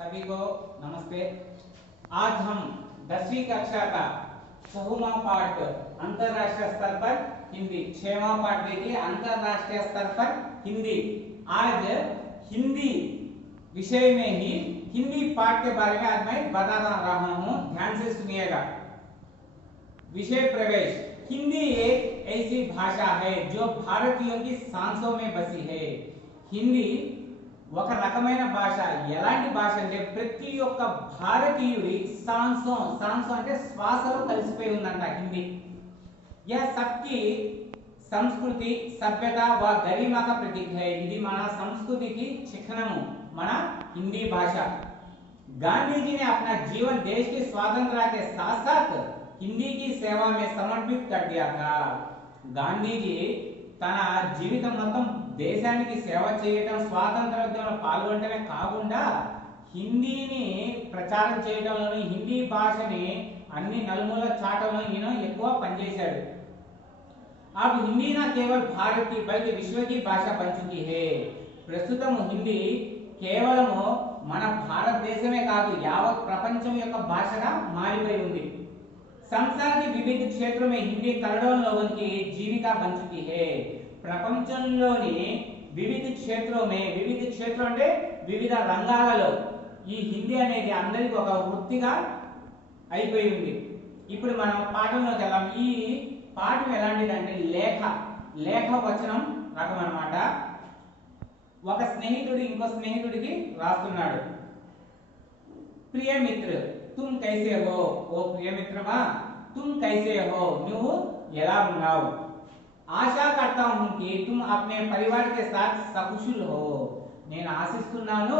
सभी को नमस्ते। आज हम 10वीं कक्षा का 6वां पाठ अंतरराष्ट्रीय स्तर पर हिंदी 6वां पाठ देखिए अंतरराष्ट्रीय स्तर पर हिंदी। आज हिंदी विषय में ही हिंदी पाठ के बारे में आज मैं बता रहा हूं, ध्यान से सुनिएगा। विषय प्रवेश। हिंदी एक ऐसी भाषा है जो भारतीयों की सांसों में बसी है। हिंदी ఒక రకమైన భాష। ఎలాంటి భాష అంటే ప్రతి ఒక్క భారతీయుడి सांसों అంటే శ్వాసలో కలిసిపోయి ఉందంట हिंदी। यह सबकी संस्कृति सभ्यता व गरिमा का प्रतीक है। ఇది మన సంస్కృతికి చిహ్నము మన हिंदी भाषा। गांधी जी ने अपना जीवन देश की स्वतंत्रता के साथ साथ हिंदी की सेवा में समर्पित कर दिया था। गांधी जी తన జీవితం మొత్తం దేశానికి సేవ చేయడం, స్వాతంత్రోద్యమంలో పాల్గొనడమే కాకుండా హిందీని ప్రచారం చేయడంలోని హిందీ భాషని అన్ని నలుమూల చాటంలో ఈయన ఎక్కువ పనిచేశాడు। अब हिंदी ना केवल भारत की बल्कि विश्व की भाषा बन चुकी है। ప్రస్తుతం హిందీ కేవలం మన భారతదేశమే కాదు యావత్ ప్రపంచం యొక్క భాషగా మారిపోయి ఉంది। संसार के विविध क्षेत्रों में हिंदी करोड़ों लोगों की जीविका बन चुकी है। ప్రపంచంలోని వివిధ క్షేత్రం అంటే వివిధ రంగాలలో ఈ హిందీ అనేది అందరికి ఒక వృత్తిగా అయిపోయి ఉంది। ఇప్పుడు మనం పాఠంలోకి వెళ్దాం। ఈ పాఠం ఎలాంటిదంటే లేఖ వచనం రకం అన్నమాట। ఒక స్నేహితుడు ఇంకో స్నేహితుడికి రాస్తున్నాడు। ప్రియ మిత్ర तुम कैसे हो। ओ प्रिय मित्रवा तुम कैसे हो, నువ్వు ఎలా ఉన్నావు। आशा करता हूं कि तुम अपने परिवार के साथ सकुशल हो। నేను ఆశిస్తున్నాను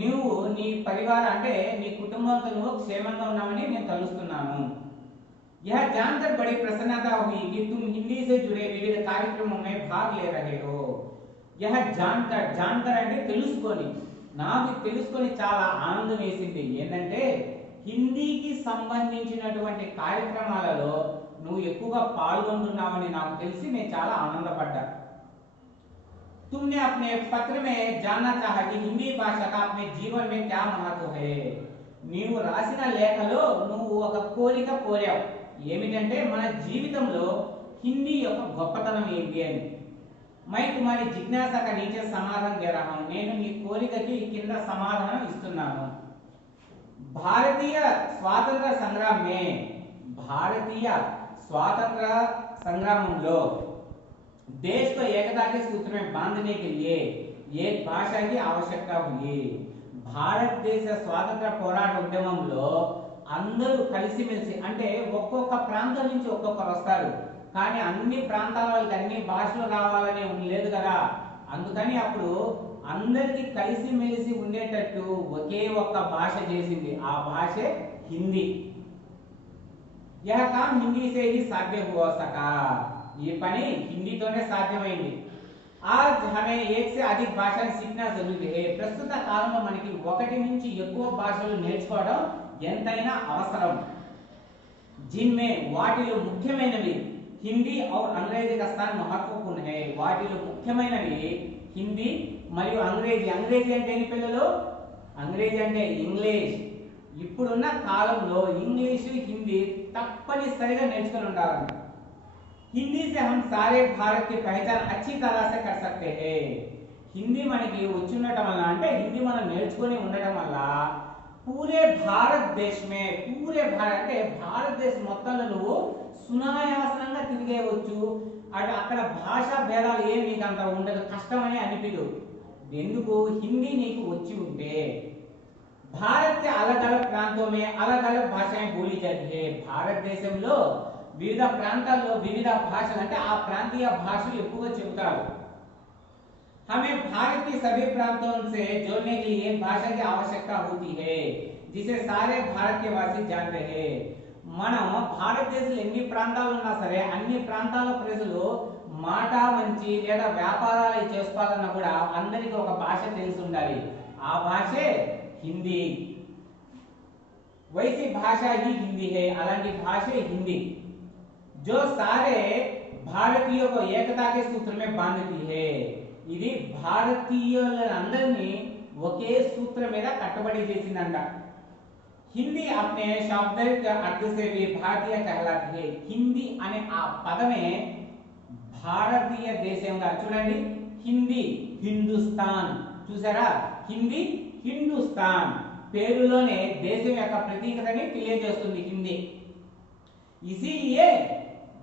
నువ్వు నీ పరివారం అంటే నీ కుటుంబంతో నువ్వు క్షేమంగా ఉన్నావని నేను తలుస్తున్నాను। यह जानकर बड़ी प्रसन्नता हुई कि तुम हिंदी से जुड़े विविध कार्यक्रमों में भाग ले रहे हो। यह जानकर అంటే తెలుసుకొని, నాకు తెలుసుకొని చాలా ఆనందం వేసింది। ఏంటంటే హిందీకి సంబంధించినటువంటి కార్యక్రమాలలో నువ్వు ఎక్కువగా పాల్గొంటున్నావని నాకు తెలిసి నేను చాలా ఆనందపడ్డా। तुमने अपने पत्र में जानना चाहा कि हिंदी भाषा का अपने जीवन में क्या महत्व है। నీవు రాసిన లేఖలో నువ్వు ఒక కోరిక కోరావు, ఏమిటంటే మన జీవితంలో హిందీ యొక్క గొప్పతనం ఏంటి అని। मैं तुम्हारी जिज्ञासा का नीचे समाधान दे रहा हूं। నేను నీ కోరికకి కింద సమాధానం ఇస్తున్నాను। भारतीय स्वातंत्र्य संग्राम में देश को एकता के सूत्र में बांधने के लिए एक भाषा की आवश्यकता हुई। भारत देश स्वातंत्र्य పోరాట ఉద్యమంలో అందరూ కలిసిమెలిసి అంటే ఒక్కొక్క ప్రాంతం నుంచి ఒక్కొక్కరు వస్తారు, కానీ అన్ని ప్రాంతాల వాళ్ళకి అన్ని భాషలు రావాలని లేదు కదా। అందుకని అప్పుడు అందరికి కలిసిమెలిసి ఉండేటట్టు ఒకే ఒక్క భాష చేసింది, ఆ భాషే హిందీ। यह काम हिंदी से ही साध्य हो सका। ये పని హిందీతోనే సాధ్యమైంది। आज हमें एक से अधिक भाषा सीखना जरूरी है। ప్రస్తుత కాలంలో మనకి ఒకటి నుంచి ఎక్కువ భాషలు నేర్చుకోవడం ఎంతైనా అవసరం। जिनमें వాటిలో ముఖ్యమైనవి हिंदी और अंग्रेजी का स्थान महत्वपूर्ण है। వాటిలో ముఖ్యమైనవి హిందీ మరియు అంగ్రేజీ। అంగ్రేజీ అంటే ఏంటి పిల్లలు? అంగ్రేజీ అంటే ఇంగ్లీష్। ఇప్పుడున్న కాలంలో ఇంగ్లీష్ హిందీ తప్పనిసరిగా నేర్చుకొని ఉండాలి। हिंदी से हम सारे भारत की पहचान अच्छी तरह से कर सकते हैं। హిందీ మనకి వచ్చి ఉండటం వల్ల అంటే హిందీ మనం నేర్చుకొని ఉండటం వల్ల పూరే భారతదేశ్ మే అంటే భారతదేశం మొత్తంలో నువ్వు సునాయాసంగా తిరిగేయవచ్చు। అక్కడ భాషా భేదాలు ఏమి నీకు అంత ఉండదు, కష్టమని అనిపించదు। ఎందుకు? హిందీ నీకు వచ్చి ఉంటే। भारत के अलग अलग प्रांतों में अलग अलग भाषाएं बोली जाती है। భారతదేశంలో వివిధ ప్రాంతాల్లో వివిధ భాషలు అంటే ఆ ప్రాంతీయ భాషలు ఎక్కువగా చెబుతారు। हमें भारत के सभी प्रांतों से जोड़ने के लिए भाषा की आवश्यकता होती है जिसे सारे भारत के वासी जानते हैं। మనం భారతదేశంలో ఎన్ని ప్రాంతాలు ఉన్నా సరే అన్ని ప్రాంతాల ప్రజలు మాట మంచి లేదా వ్యాపారాలు చేసుకోవాలన్నా కూడా అందరికీ ఒక భాష తెలిసి ఉండాలి, ఆ భాషే हिंदी। वैसी भाषा ही हिंदी है, అలాంటి భాషే हिंदी जो सारे भारतीयों को एकता के सूत्र में बांधती है। ఇది భారతీయులందరినీ ఒకే సూత్రం మీద కట్టుబడి చేసిందంట. హిందీ अपने शाब्दिक अर्थ से भी भारतीय कहलाती है. హిందీ అనే ఆ పదమే భారతీయ దేశంగా చూడండి. హిందీ హిందుస్థాన్ చూసారా, హిందీ హిందుస్థాన్ పేరులోనే దేశం యొక్క ప్రతీకతని తెలియజేస్తుంది హిందీ. इसीलिए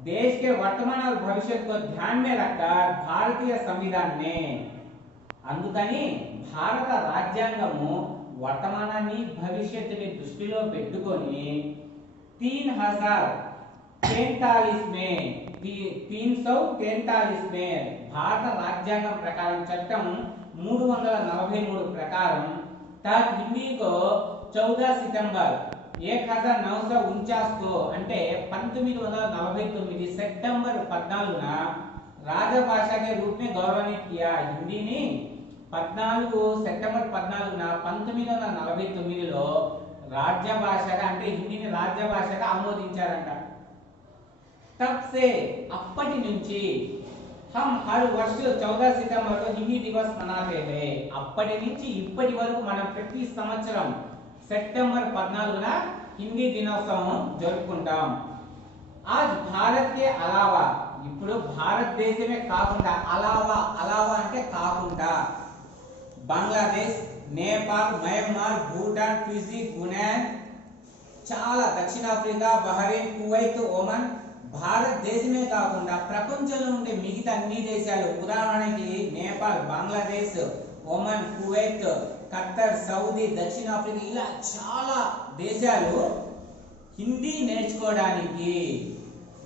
देश के वर्तमान और भविष्य को ध्यान में रखकर भारतीय संविधान में అందుకని భారత రాజ్యాంగము వర్తమానాన్ని భవిష్యత్తుని దృష్టిలో పెట్టుకొని 343 में 343 में భారత రాజ్యాంగం ప్రకారం చట్టం 343 ప్రకారం तक हिंदी को 14 सितंबर 1949 को అంటే 1949 सितंबर 14న राजभाषा के रूप में गौरवान्वित किया. हिंदी 14 सितंबर 14న 1949లో రాజ్యభాషగా అంటే హిందీని రాజ్యభాషగా ఆమోదించారంట. तब से అప్పటి నుంచి हम हर वर्ष 14 सितंबर को हिंदी दिवस मनाते हैं. అప్పటి నుంచి ఇప్పటి వరకు మనం ప్రతి సంవత్సరం సెప్టెంబర్ 14న హిందీ దినోత్సవం జరుపుకుంటాం. आज भारत के अलावा ఇప్పుడు భారతదేశమే కాకుండా అలావా అంటే కాకుండా Bangladesh, Nepal, Myanmar, Bhutan, Fiji, Guyana, చాలా దక్షిణాఫ్రికా, బహ్రెయిన్, కువైత్, ఒమన్ భారతదేశమే కాకుండా ప్రపంచంలో ఉండే మిగతా అన్ని దేశాలు ఉదాహరణకి Nepal, Bangladesh, Oman, Kuwait, Khattar, Saudi, దక్షిణాఫ్రికా ఇలా చాలా దేశాలు హిందీ నేర్చుకోవడానికి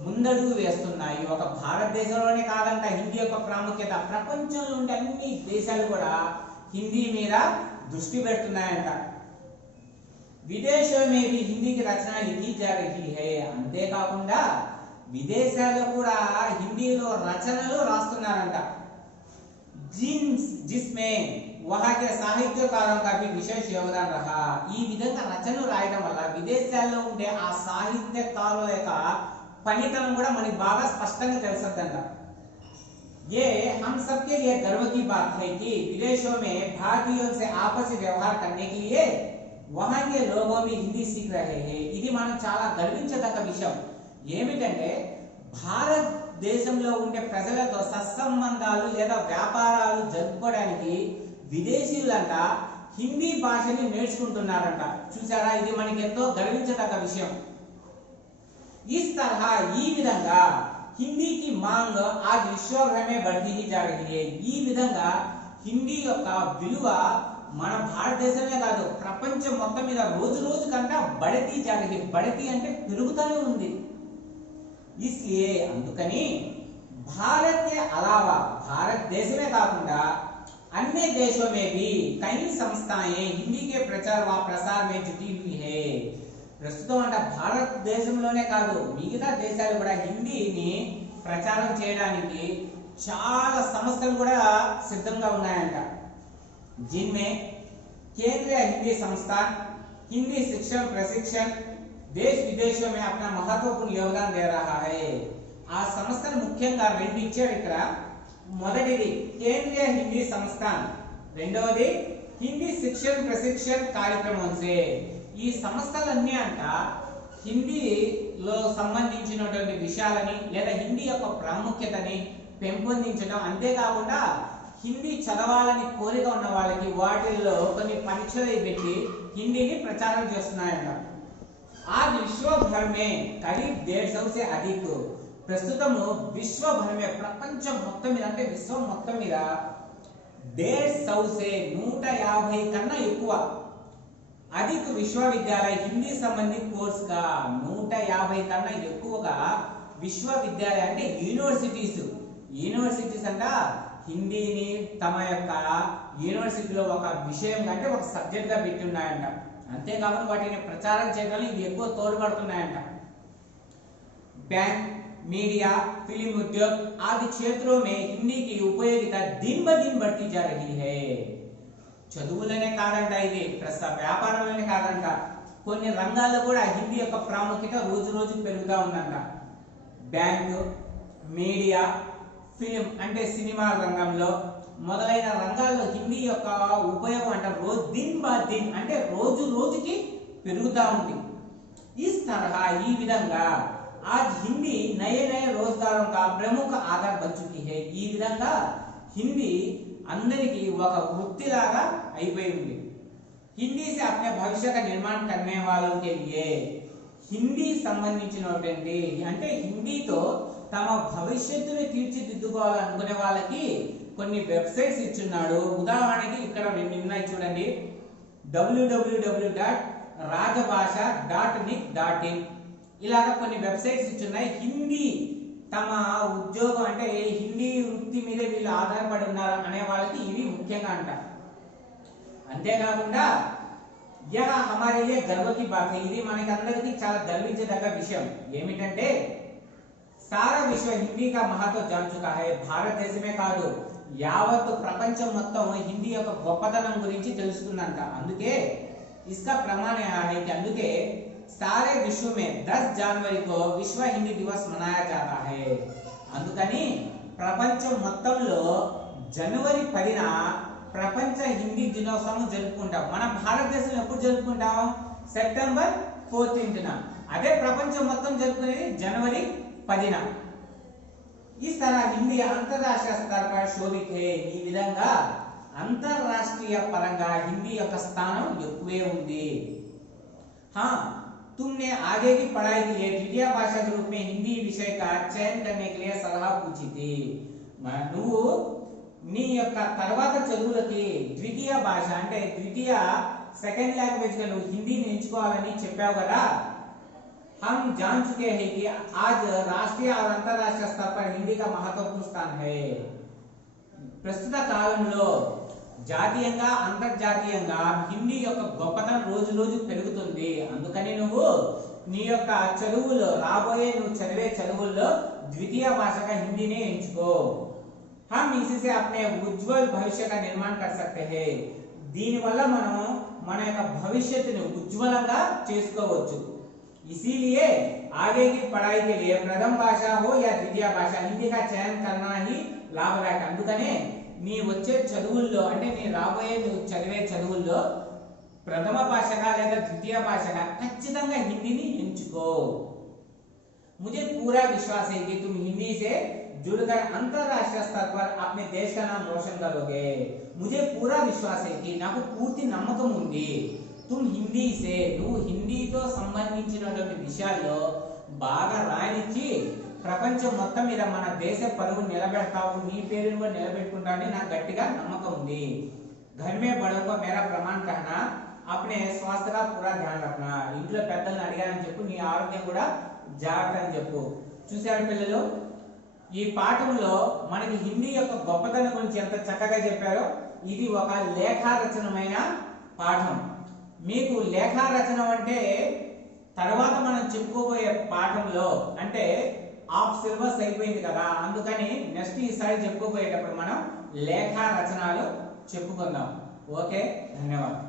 ముందడుగు వేస్తున్నాయి. ఒక భారతదేశంలోనే కాదంట హిందీ యొక్క ప్రాముఖ్యత ప్రపంచంలో ఉండే అన్ని దేశాలు కూడా హిందీ మీద దృష్టి పెడుతున్నాయంట. విదేశం में भी हिंदी की रचना लिखी जा रही है. అంతేకాకుండా విదేశాల్లో కూడా హిందీలో రచనలు రాస్తున్నారంట. जिसमें वहां के साहित्यकारों का भी विशेष योगदान रहा. ఈ విధంగా రచనలు రాయడం వల్ల విదేశాల్లో ఉండే ఆ సాహిత్యకారుల యొక్క పనితనం కూడా మనకి బాగా స్పష్టంగా తెలుస్తుందంట. ये हम सबके लिए गर्व की बात है कि विदेशों में भारतीयों से आपसी व्यवहार करने के लिए वहां के लोगों भी हिंदी सीख रहे हैं. ఇది మనం చాలా గర్వించదగ్గ విషయం. ఏమిటంటే భారతదేశంలో ఉండే ప్రజలతో సత్సంబంధాలు లేదా వ్యాపారాలు జరుపుకోవడానికి విదేశీయులంట హిందీ భాషని నేర్చుకుంటున్నారంట. చూసారా, ఇది మనకి ఎంతో గర్వించదగ్గ విషయం. इस तरह ఈ విధంగా హిందీ की मांग आज विश्व भर में बढ़ती ही जा रही है. ఈ విధంగా హిందీ యొక్క విలువ మన భారతదేశమే కాదు ప్రపంచం మొత్తం మీద రోజు రోజు కంటే బడతీ जा रही है. బడతీ అంటే పెరుగుతూనే ఉంది. इसलिए అందుకని भारत के अलावा భారతదేశమే కాకుండా अन्य देशों में भी कई संस्थाएं हिंदी के प्रचार व प्रसार में जुटी हुई है. ప్రస్తుతం అంటే భారతదేశంలోనే కాదు మిగతా దేశాలు కూడా హిందీని ప్రచారం చేయడానికి చాలా సంస్థలు కూడా సిద్ధంగా ఉన్నాయంట. जिनमें केंद्रीय हिंदी संस्थान हिंदी शिक्षण प्रशिक्षण देश विदेशों में अपना महत्वपूर्ण योगदान दे रहा है. ఆ సంస్థలు ముఖ్యంగా రెండు ఇచ్చారు ఇక్కడ. మొదటిది కేంద్రీయ హిందీ సంస్థాన్, రెండవది హిందీ శిక్షణ ప్రశిక్షణ కార్యక్రమం సే. ఈ సంస్థలన్నీ అంట హిందీలో సంబంధించినటువంటి విషయాలని లేదా హిందీ యొక్క ప్రాముఖ్యతని పెంపొందించడం, అంతేకాకుండా హిందీ చదవాలని కోరిక ఉన్న వాళ్ళకి వాటిల్లో కొన్ని పరీక్షలు పెట్టి హిందీని ప్రచారం చేస్తున్నాయంట. आज विश्व भर में करीब 150 से अधिक ప్రస్తుతము విశ్వ భర్ మే ప్రపంచం మొత్తం మీద అంటే విశ్వం మొత్తం మీద 150 से 150 కన్నా ఎక్కువ अधिक विश्वविद्यालय हिंदी संबंधित कोर्स का 150 కన్నా ఎక్కువగా విశ్వవిద్యాలయ అంటే యూనివర్సిటీస్ అంట హిందీని తమ యొక్క యూనివర్సిటీలో ఒక విషయం అంటే ఒక సబ్జెక్ట్ గా పెట్టి ఉన్నాయంట. అంతేకాకుండా వాటిని ప్రచారం చేయడానికి ఇవి ఎక్కువ తోడ్పడుతున్నాయంట. बैंक, मीडिया, फिल्म उद्योग आदि क्षेत्रों में हिंदी की उपयोगिता दिन ब दिन बढ़ती जा रही है. చదువులనే కాదంట, ఇది వ్యాపారంలోనే కాదంట, కొన్ని రంగాల్లో కూడా హిందీ యొక్క ప్రాముఖ్యత రోజు రోజుకు పెరుగుతూ ఉందంట. బ్యాంక్, మీడియా, ఫిల్మ్ అంటే సినిమా రంగంలో, మొదలైన రంగాల్లో హిందీ యొక్క ఉపయోగం అంటే దిన్ బా దిన్ అంటే రోజు రోజుకి పెరుగుతూ ఉంది. ఈ విధంగా आज हिंदी नए नए रोजगारों का प्रमुख आधार बन चुकी है. ఈ విధంగా హిందీ అందరికి ఒక వృత్తిలాగా అయిపోయి ఉంది. हिंदी से अपने भविष्य का निर्माण करने वालों के लिए హిందీ సంబంధించినటువంటి అంటే హిందీతో తమ భవిష్యత్తుని తీర్చిదిద్దుకోవాలనుకునే వాళ్ళకి కొన్ని వెబ్సైట్స్ ఇచ్చున్నాడు. ఉదాహరణకి ఇక్కడ రెండు ఉన్నాయి చూడండి. www.rajabhasha.nic.in ఇలాగా కొన్ని వెబ్సైట్స్ ఇచ్చున్నాయి. హిందీ తమ ఉద్యోగం అంటే హిందీ వృత్తి మీద వీళ్ళు ఆధారపడి ఉన్నారు అనే వాళ్ళకి ఇవి ముఖ్యంగా అంట. అంతేకాకుండా यह हमारे लिए गर्व की बात है. ఇది మనకి అందరికీ చాలా గర్వించదగ్గ విషయం ఏమిటంటే सारा विश्व हिंदी का महत्व जान चुका है. భారతదేశమే కాదు యావత్ ప్రపంచం మొత్తం హిందీ యొక్క గొప్పతనం గురించి తెలుసుకుందంట. అందుకే इसका प्रमाण है कि అందుకే सारे विश्व में 10 जनवरी को विश्व हिंदी दिवस मनाया जाता है. అందుకని ప్రపంచం మొత్తంలో జనవరి 10న ప్రపంచ హిందీ దినోత్సవం జరుపుకుంటాం. మన భారతదేశంలో ఎప్పుడు జరుపుకుంటాం? సెప్టెంబర్ 14న. అదే ప్రపంచం మొత్తం జరుపుకునేది జనవరి 10న. ఈ तरह हिंदी अंतरराष्ट्रीय स्तर पर शोभित है. ఈ విధంగా अंतरराष्ट्रीय పరంగా హిందీ యొక్క స్థానం ఎక్కువే ఉంది. हाँ, तुमने आगे की पढ़ाई के लिए द्वितीय भाषा के रूप में हिंदी विषय का चयन करने के लिए सलाह पूछी थी. నువ్వు నీ యొక్క తర్వాత చదువులకి ద్వితీయ భాష అంటే ద్వితీయ సెకండ్ లాంగ్వేజ్ గా నువ్వు హిందీని ఎంచుకోవాలని చెప్పావు కదా. हम जान चुके हैं कि आज राष्ट्रीय और अंतरराष्ट्रीय स्तर पर हिंदी का महत्वपूर्ण स्थान है. ప్రస్తుత కాలంలో జాతీయంగా అంతర్జాతీయంగా హిందీ యొక్క గొప్పతనం రోజు రోజు పెరుగుతుంది. అందుకని నువ్వు నీ యొక్క చదువులో నువ్వు చదివే చదువుల్లో ద్వితీయ భాషగా హిందీనే ఎంచుకో. हम इसी से अपने उज्जवल भविष्य का निर्माण कर सकते हैं. దీని వల్ల మనం మన యొక్క భవిష్యత్తుని ఉజ్వలంగా చేసుకోవచ్చు. इसीलिए आगे की पढ़ाई के लिए प्रथम भाषा हो या द्वितीय भाषा हिंदी का चयन करना ही लाभदायक. అందుకనే నీ వచ్చే చదువుల్లో అంటే నీ రాబోయే నువ్వు చదివే చదువుల్లో ప్రథమ భాషగా లేదా ద్వితీయ భాషగా ఖచ్చితంగా హిందీని ఎంచుకో. मुझे पूरा विश्वास है कि तुम हिंदी से जुड़कर अंतरराष्ट्रीय स्तर पर अपने देश का नाम रोशन करोगे. मुझे पूरा विश्वास है कि నాకు పూర్తి నమ్మకం ఉంది. तुम हिंदी से నువ్వు హిందీతో సంబంధించినటువంటి విషయాల్లో బాగా రాణించి ప్రపంచం మొత్తం మీద మన దేశ పరువు నిలబెడతావు, నీ పేరును కూడా నిలబెట్టుకుంటావని నాకు గట్టిగా నమ్మకం ఉంది. घर में बड़ों को मेरा प्रमाण कहना अपने स्वास्थ्य का पूरा ध्यान रखना. ఇంట్లో పెద్దల్ని అడిగానని చెప్పు, నీ ఆరోగ్యం కూడా జాగ్రత్త అని చెప్పు. చూశారు పిల్లలు, ఈ పాఠంలో మనకి హిందీ యొక్క గొప్పతనం గురించి ఎంత చక్కగా చెప్పారో. ఇది ఒక లేఖా రచనమైన పాఠం. మీకు లేఖా రచన అంటే తర్వాత మనం చెప్పుకోబోయే పాఠంలో అంటే ఆఫ్ సిలబస్ అయిపోయింది కదా. అందుకని నెక్స్ట్ ఈసారి చెప్పుకోబోయేటప్పుడు మనం లేఖా రచనలు చెప్పుకుందాం. ఓకే, ధన్యవాదాలు.